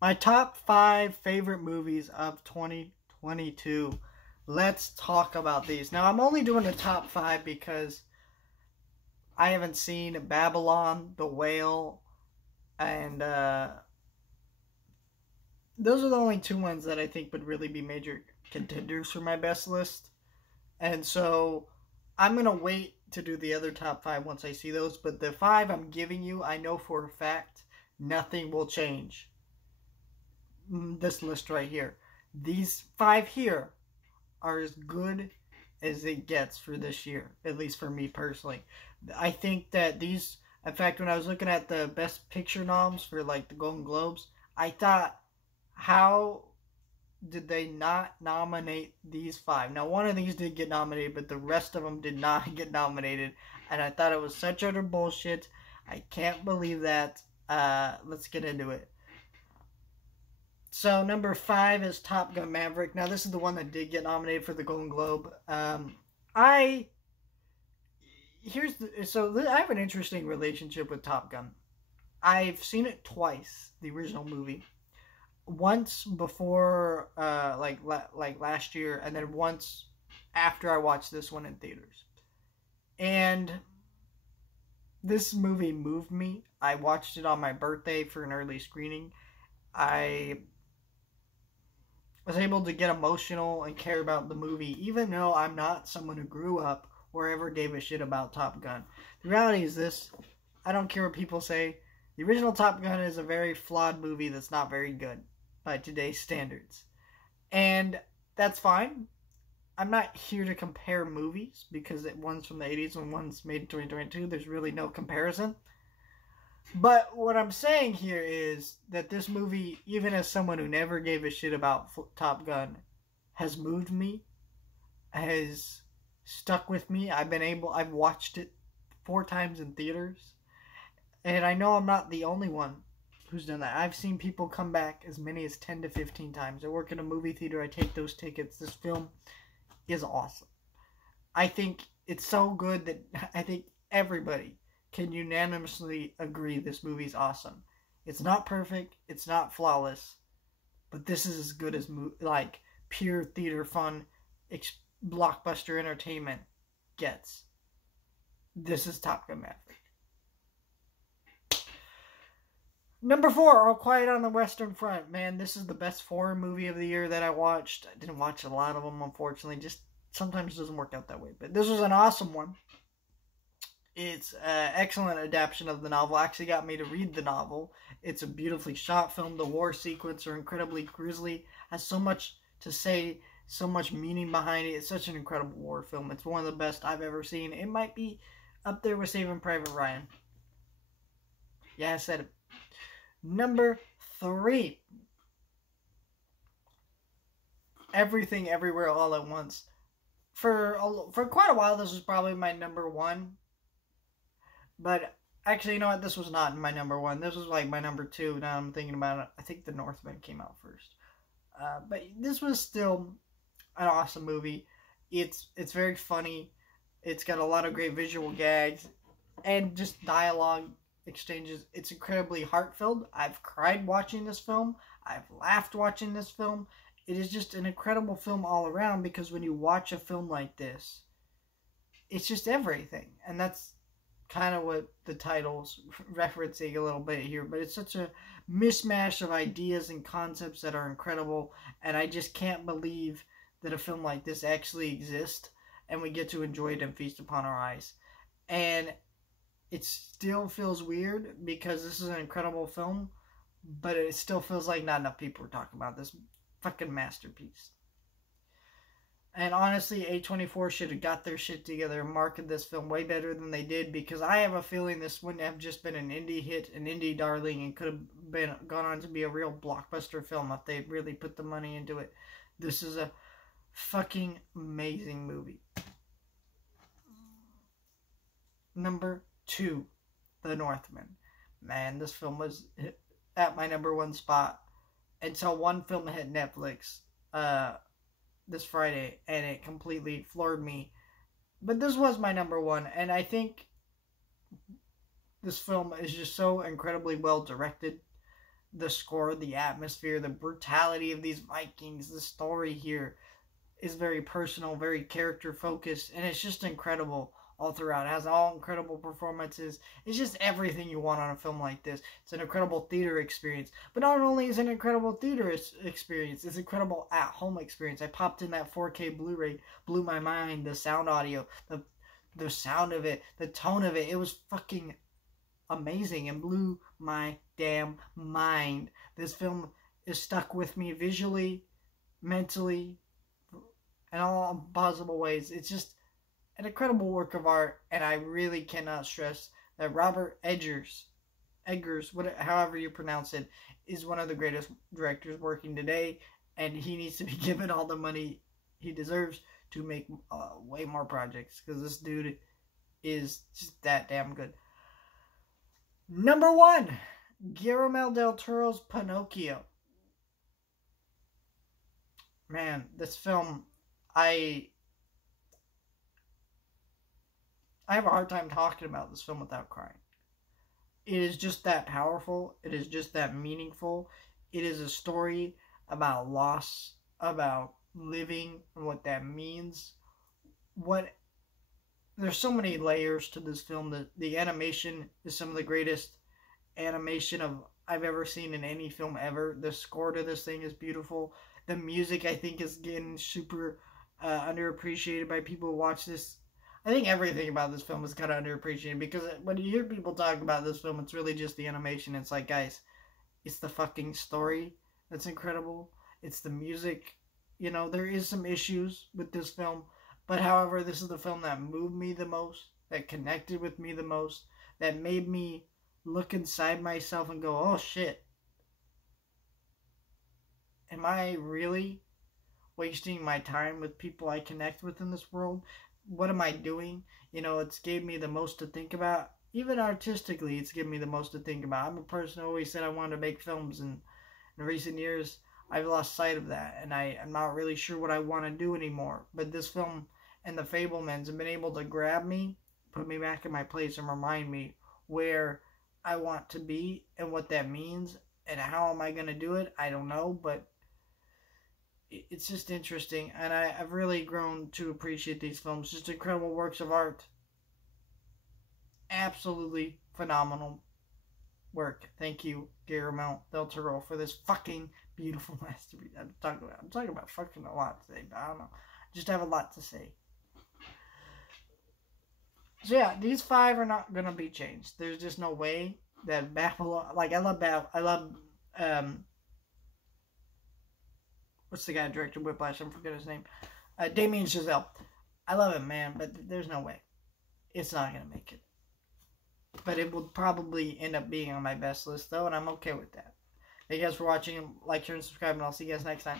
My top 5 favorite movies of 2022. Let's talk about these. Now, I'm only doing the top 5 because I haven't seen Babylon, The Whale, and those are the only two ones that I think would really be major contenders for my best list. And so I'm going to wait to do the other top 5 once I see those. But the 5 I'm giving you, I know for a fact nothing will change this list right here. These 5 here are as good as it gets for this year, at least for me personally. I think that these, in fact, when I was looking at the Best Picture noms for like the Golden Globes, I thought, how did they not nominate these 5? Now, one of these did get nominated, but the rest of them did not get nominated, and I thought it was such utter bullshit. I can't believe that. Let's get into it. So number 5 is Top Gun Maverick. Now this is the one that did get nominated for the Golden Globe. I have an interesting relationship with Top Gun. I've seen it twice, the original movie. Once before, like last year, and then once after I watched this one in theaters. And this movie moved me. I watched it on my birthday for an early screening. I was able to get emotional and care about the movie, even though I'm not someone who grew up or ever gave a shit about Top Gun. The reality is this: I don't care what people say. The original Top Gun is a very flawed movie that's not very good by today's standards. And that's fine. I'm not here to compare movies because one's from the 80s and one's made in 2022. There's really no comparison. But what I'm saying here is that this movie, even as someone who never gave a shit about Top Gun, has moved me, has stuck with me. I've watched it 4 times in theaters. And I know I'm not the only one who's done that. I've seen people come back as many as 10 to 15 times. I work in a movie theater. I take those tickets. This film is awesome. I think it's so good that I think everybody can unanimously agree this movie's awesome. It's not perfect. It's not flawless. But this is as good as like pure theater fun, blockbuster entertainment gets. This is Top Gun Maverick. Number 4, All Quiet on the Western Front. Man, this is the best foreign movie of the year that I watched. I didn't watch a lot of them, unfortunately. Just sometimes it doesn't work out that way. But this was an awesome one. It's an excellent adaptation of the novel. Actually got me to read the novel. It's a beautifully shot film. The war sequences are incredibly grisly. Has so much to say, so much meaning behind it. It's such an incredible war film. It's one of the best I've ever seen. It might be up there with Saving Private Ryan. Yeah, I said it. Number 3. Everything Everywhere All at Once. For quite a while, this was probably my number 1. But actually, you know what? This was not my number 1. This was like my number 2. Now I'm thinking about it. I think The Northman came out first. But this was still an awesome movie. It's very funny. It's got a lot of great visual gags and just dialogue exchanges. It's incredibly heartfelt. I've cried watching this film. I've laughed watching this film. It is just an incredible film all around, because when you watch a film like this, it's just everything. And that's kind of what the title's referencing a little bit here. But it's such a mishmash of ideas and concepts that are incredible. And I just can't believe that a film like this actually exists and we get to enjoy it and feast upon our eyes. And it still feels weird because this is an incredible film, but it still feels like not enough people are talking about this fucking masterpiece. And honestly, A24 should have got their shit together and marketed this film way better than they did, because I have a feeling this wouldn't have just been an indie hit, an indie darling, and could have gone on to be a real blockbuster film if they really put the money into it. This is a fucking amazing movie. Number 2, The Northman. Man, this film was at my number 1 spot until one film hit Netflix this Friday, and it completely floored me. But this was my number 1, and I think this film is just so incredibly well directed. the score, the atmosphere, the brutality of these Vikings, the story here is very personal, very character focused, and it's just incredible all throughout. It has all incredible performances. It's just everything you want on a film like this. It's an incredible theater experience. But not only is it an incredible theater experience, it's an incredible at-home experience. I popped in that 4K Blu-ray, blew my mind. The sound audio, the sound of it, the tone of it, it was fucking amazing and blew my damn mind. This film is stuck with me visually, mentally, in all possible ways. It's just an incredible work of art, and I really cannot stress that Robert Eggers, however you pronounce it, is one of the greatest directors working today, and he needs to be given all the money he deserves to make way more projects, because this dude is just that damn good. Number 1, Guillermo del Toro's Pinocchio. Man, this film, I have a hard time talking about this film without crying. It is just that powerful. It is just that meaningful. It is a story about loss, about living, and what that means. There's so many layers to this film. The animation is some of the greatest animation I've ever seen in any film ever. The score to this thing is beautiful. The music, I think, is getting super underappreciated by people who watch this. I think everything about this film is kind of underappreciated, because when you hear people talk about this film, it's really just the animation. It's like, guys, it's the fucking story that's incredible. It's the music. You know, there is some issues with this film, but however, this is the film that moved me the most, that connected with me the most, that made me look inside myself and go, oh shit, am I really wasting my time with people I connect with in this world? What am I doing? You know, it's gave me the most to think about. Even artistically, it's given me the most to think about. I'm a person who always said I wanted to make films, and in recent years, I've lost sight of that, and I'm not really sure what I want to do anymore. But this film and The Fabelmans have been able to grab me, put me back in my place, and remind me where I want to be and what that means. And how am I going to do it? I don't know, but it's just interesting, and I've really grown to appreciate these films. Just incredible works of art. Absolutely phenomenal work. Thank you, Guillermo del Toro, for this fucking beautiful masterpiece. I'm talking about fucking a lot today, but I don't know. I just have a lot to say. So yeah, these 5 are not gonna be changed. There's just no way that Babylon. Like, I love what's the guy who directed Whiplash? I forget his name. Damien Chazelle. I love him, man, but there's no way. It's not going to make it. But it will probably end up being on my best list, though, and I'm okay with that. Thank you guys for watching. Like, share, and subscribe, and I'll see you guys next time.